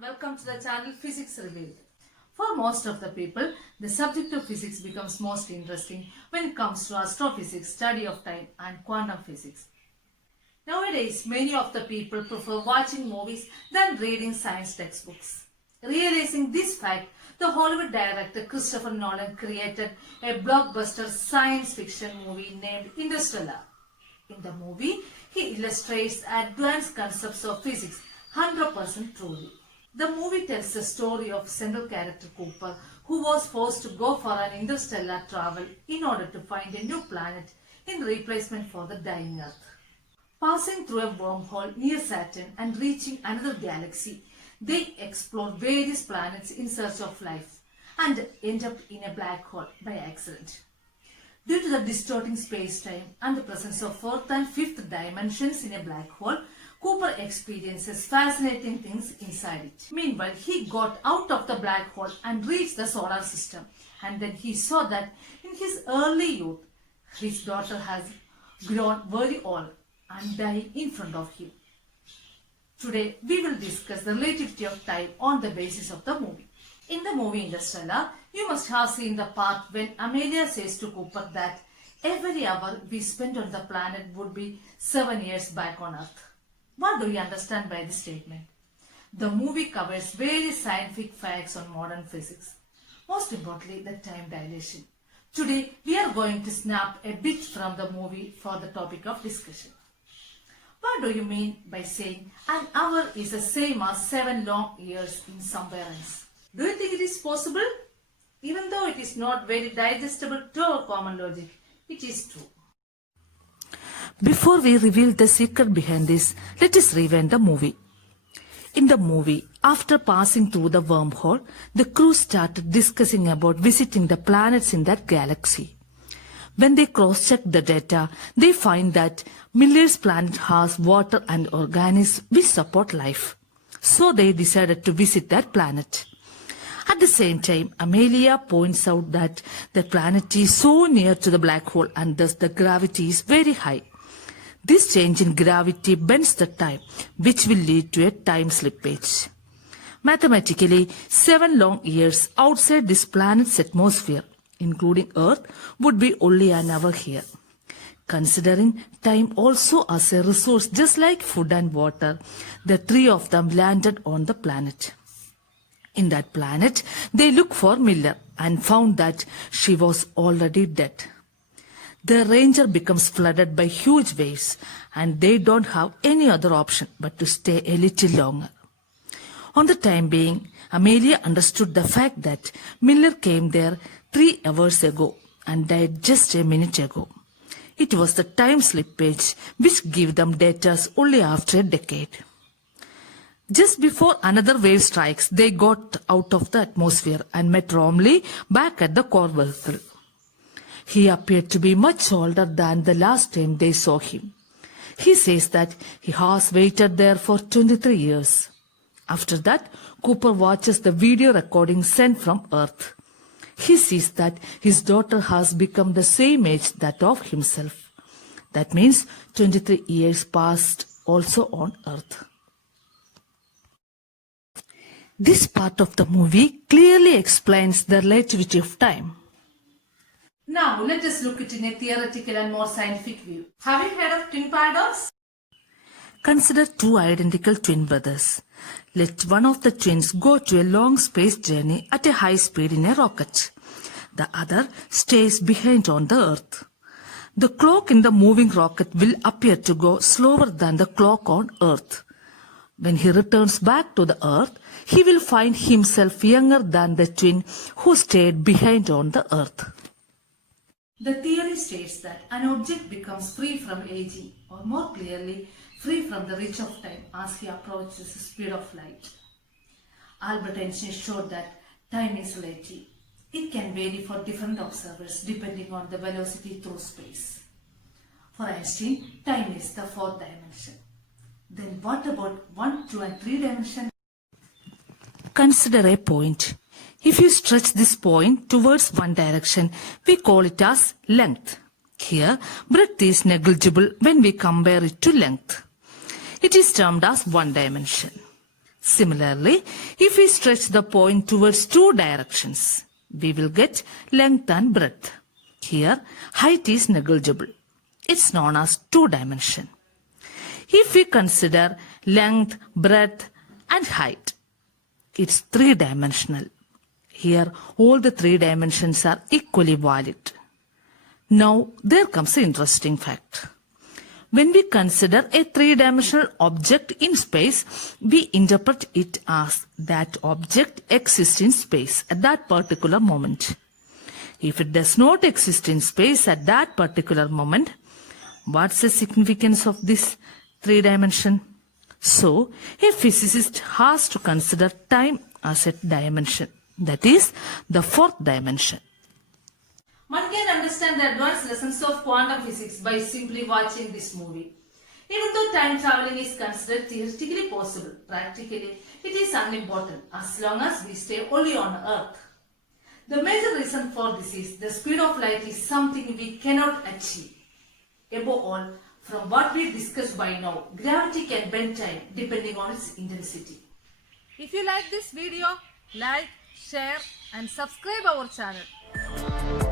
Welcome to the channel Physics Revealed. For most of the people, the subject of physics becomes most interesting when it comes to astrophysics, study of time and quantum physics. Nowadays, many of the people prefer watching movies than reading science textbooks. Realizing this fact, the Hollywood director Christopher Nolan created a blockbuster science fiction movie named Interstellar. In the movie, he illustrates advanced concepts of physics 100% truly. The movie tells the story of central character Cooper, who was forced to go for an interstellar travel in order to find a new planet in replacement for the dying Earth. Passing through a wormhole near Saturn and reaching another galaxy, they explore various planets in search of life and end up in a black hole by accident. Due to the distorting space-time and the presence of fourth and fifth dimensions in a black hole, Cooper experiences fascinating things inside it. Meanwhile, he got out of the black hole and reached the solar system, and then he saw that in his early youth, his daughter has grown very old and died in front of him. Today, we will discuss the relativity of time on the basis of the movie. In the movie Interstellar, you must have seen the part when Amelia says to Cooper that every hour we spend on the planet would be 7 years back on Earth. What do you understand by this statement? The movie covers various scientific facts on modern physics. Most importantly, the time dilation. Today, we are going to snap a bit from the movie for the topic of discussion. What do you mean by saying an hour is the same as 7 long years in somewhere else? Do you think it is possible? Even though it is not very digestible to our common logic, it is true. Before we reveal the secret behind this, let us rewind the movie. In the movie, after passing through the wormhole, the crew started discussing about visiting the planets in that galaxy. When they cross-check the data, they find that Miller's planet has water and organisms which support life. So they decided to visit that planet. At the same time, Amelia points out that the planet is so near to the black hole and thus the gravity is very high. This change in gravity bends the time, which will lead to a time slippage. Mathematically, 7 long years outside this planet's atmosphere, including Earth, would be only an hour here. Considering time also as a resource just like food and water, the three of them landed on the planet. In that planet, they looked for Miller and found that she was already dead. The Ranger becomes flooded by huge waves and they don't have any other option but to stay a little longer. On the time being, Amelia understood the fact that Miller came there 3 hours ago and died just a minute ago. It was the time slippage which gave them data only after a decade. Just before another wave strikes, they got out of the atmosphere and met Romley back at the core vehicle. He appeared to be much older than the last time they saw him. He says that he has waited there for 23 years. After that, Cooper watches the video recording sent from Earth. He sees that his daughter has become the same age that of himself. That means 23 years passed also on Earth. This part of the movie clearly explains the relativity of time. Now, let us look at it in a theoretical and more scientific view. Have you heard of twin paradox? Consider two identical twin brothers. Let one of the twins go to a long space journey at a high speed in a rocket. The other stays behind on the Earth. The clock in the moving rocket will appear to go slower than the clock on Earth. When he returns back to the Earth, he will find himself younger than the twin who stayed behind on the Earth. The theory states that an object becomes free from aging, or more clearly, free from the reach of time as he approaches the speed of light. Albert Einstein showed that time is relative. It can vary for different observers depending on the velocity through space. For Einstein, time is the 4th dimension. Then what about 1, 2 and 3 dimensions? Consider a point. If you stretch this point towards one direction, we call it as length. Here, breadth is negligible when we compare it to length. It is termed as one dimension. Similarly, if we stretch the point towards two directions, we will get length and breadth. Here, height is negligible. It's known as two-dimension. If we consider length, breadth, and height, it's three-dimensional. Here, all the three dimensions are equally valid. Now, there comes an interesting fact. When we consider a three-dimensional object in space, we interpret it as that object exists in space at that particular moment. If it does not exist in space at that particular moment, what's the significance of this three dimension? So, a physicist has to consider time as a dimension, that is, the fourth dimension. One can understand the advanced lessons of quantum physics by simply watching this movie. Even though time traveling is considered theoretically possible, practically it is unimportant as long as we stay only on Earth. The major reason for this is the speed of light is something we cannot achieve. Above all, from what we discussed by now, gravity can bend time depending on its intensity. If you like this video, like, share and subscribe our channel.